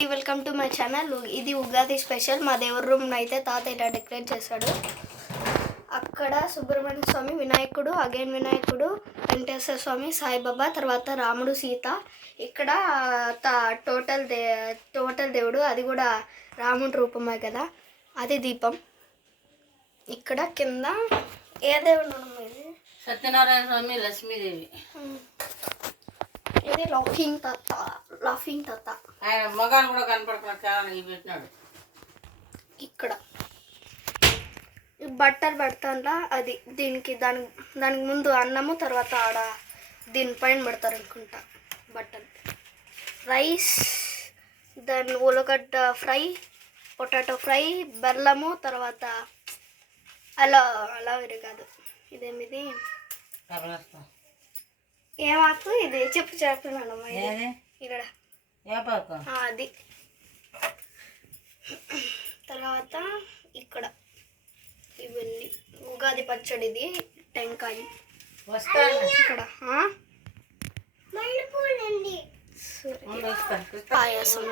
Welcome to my channel. ఇది Ugadi special. మా దేవుడి రూమ్ అయితే తాత ఇలా డెకరేట్ చేశాడు. అక్కడ సుబ్రహ్మణ్య స్వామి, వినాయకుడు, అగైన్ వినాయకుడు, వెంకటేశ్వర స్వామి, సాయిబాబా, తర్వాత రాముడు, సీత. ఇక్కడ టోటల్ దేవుడు, అది కూడా రాముడి రూపమే కదా, అది దీపం. ఇక్కడ కింద ఏ దేవుడు ఇది? సత్యనారాయణ స్వామి, లక్ష్మీదేవి. ఇది లాఫింగ్ తాత ఆయన మగాను కూడా కనపడుతున్నాడు, చాలా పెట్టినాడు. ఇక్కడ బట్టలు పెడతాంలా, అది దానికి ముందు అన్నము, తర్వాత ఆడ దీనిపైన పెడతారు అనుకుంటా బట్టలు. రైస్, దాని ఉల్లగడ్డ ఫ్రై, పొటాటో ఫ్రై, బెల్లము, తర్వాత అలా వేరే కాదు, ఇదేమిది ఏమాకు, ఇది చెప్తున్నాను ఇక్కడ అది. తర్వాత ఇక్కడ ఇవన్నీ ఉగాది పచ్చడిది, టెంకాయ ఇక్కడ, పాయసం.